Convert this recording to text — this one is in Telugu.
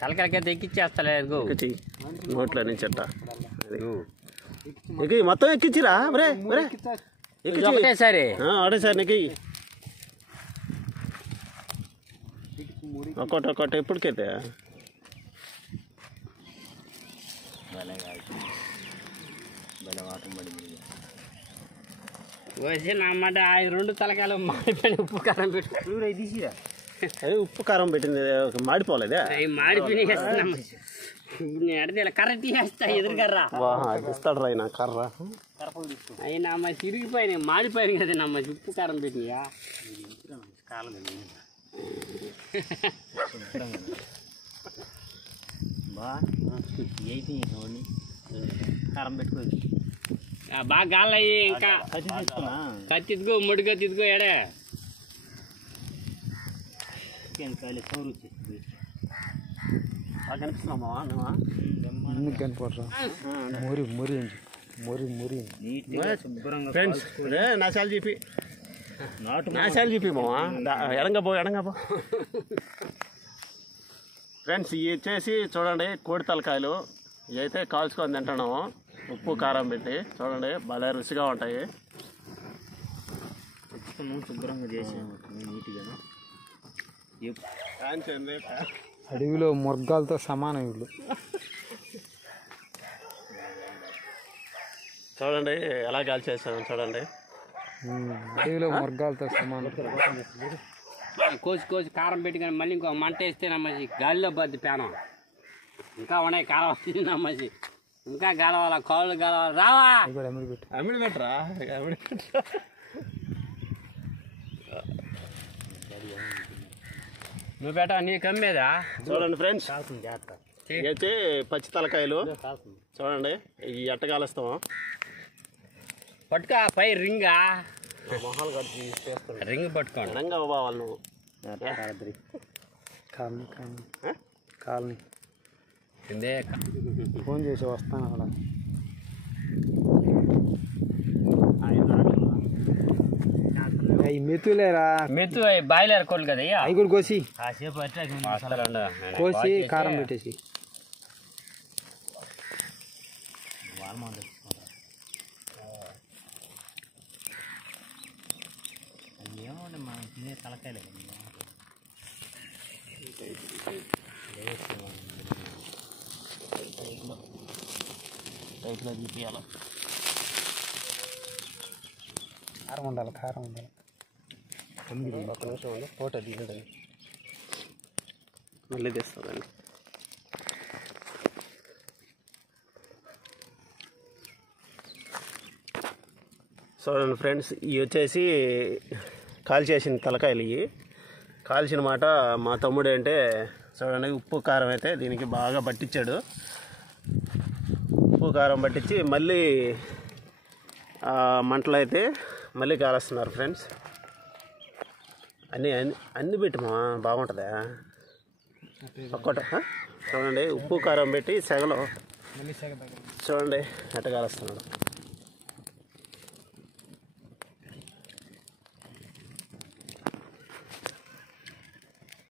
తలకాయలకైతే ఎక్కిచ్చేస్తలేదు నోట్లో నుంచి అట్ట మొత్తం ఎక్కిచ్చిరా ఒకటేసారి నీకు ఒక్కటి ఎప్పటికైతే వచ్చి నమ్మాట 2 తలకాయలు మాడిపోయిన ఉప్పు కారం పెట్టి తీసిరా అది ఉప్పు కారం పెట్టింది మాడిపోలేదా మాడిపోయి నేను అడితే ఇలా కర్ర తీసేస్తా ఎదురుకర్రా ఇస్తాడు రా కర్ర అవి నమ్మ తిరిగిపోయినాయి మాడిపోయినాయి కదా నమ్మ ఉప్పు కారం పెట్టినయా కారం పెట్టుకోవచ్చు బాగా గాలయ్యి ఇంకా కత్తిదిగో ముడి కత్తిదిగో ఏడే కనిపిస్తున్నామా ఫ్రెండ్స్ నాశాలు చెప్పి మావా ఎడంగా పో ఫ్రెండ్స్ ఇవి వచ్చేసి చూడండి కోడి తలకాయలు ఇవి అయితే కాల్చుకొని తింటున్నాము ఉప్పు కారం పెట్టి చూడండి భలే రుచిగా ఉంటాయి శుభ్రంగా చేసాము నీట్గా అడవిలో ముర్గాలతో సమానం వీళ్ళు చూడండి ఎలా కాల్చేసాము చూడండి అడవిలో ముర్గాలతో సమానం కోసి కారం పెట్టి కానీ మళ్ళీ ఇంకో మంట వేస్తే నమ్మసి గాలిలో బద్ది పేనం ఇంకా ఉన్నాయి కారం వస్తుంది నమ్మసి ఇంకా గాలవాల కాళ్ళు గాలవాలి రావా అమ్మిడి పెట్టరా నువ్వు బేటా నీకు అమ్మేదా చూడండి ఫ్రెండ్స్ అయితే పచ్చి తలకాయలు చూడండి ఈ ఎట్ట కాలుస్తాము పట్టుకా పై రింగా మొహాలు కట్టి చేస్తాడు రింగ్ పట్టుకోండి రంగా బావాలి నువ్వు కాలనీ ఫోన్ చేసి వస్తాను అక్కడ అవి మెతులేరా మెత్తు బాయిలర్ కోళ్ళు కదా అవి కూడా కోసి కోసి కారం పెట్టేసి ఏమో మనం తినే తలకాయలే టైప్లో తీపియాలి కారం ఉండాలి ఒక్క నిమిషం ఉంది ఫోటో తీయడం మళ్ళీ తీస్తుందండి చూడండి ఫ్రెండ్స్ ఇవి వచ్చేసి కాల్చేసిన తలకాయలు ఇవి కాల్చిన మాట మా తమ్ముడు అంటే చూడండి ఉప్పు కారం అయితే దీనికి బాగా పట్టించాడు ఉప్పు కారం పట్టించి మళ్ళీ మంటలు అయితే మళ్ళీ కాలుస్తున్నారు ఫ్రెండ్స్ అన్నీ పెట్టమా బాగుంటుందా ఒక్కట చూడండి ఉప్పు కారం పెట్టి సెగలో చూడండి ఎట్ట కాలుస్తున్నాడు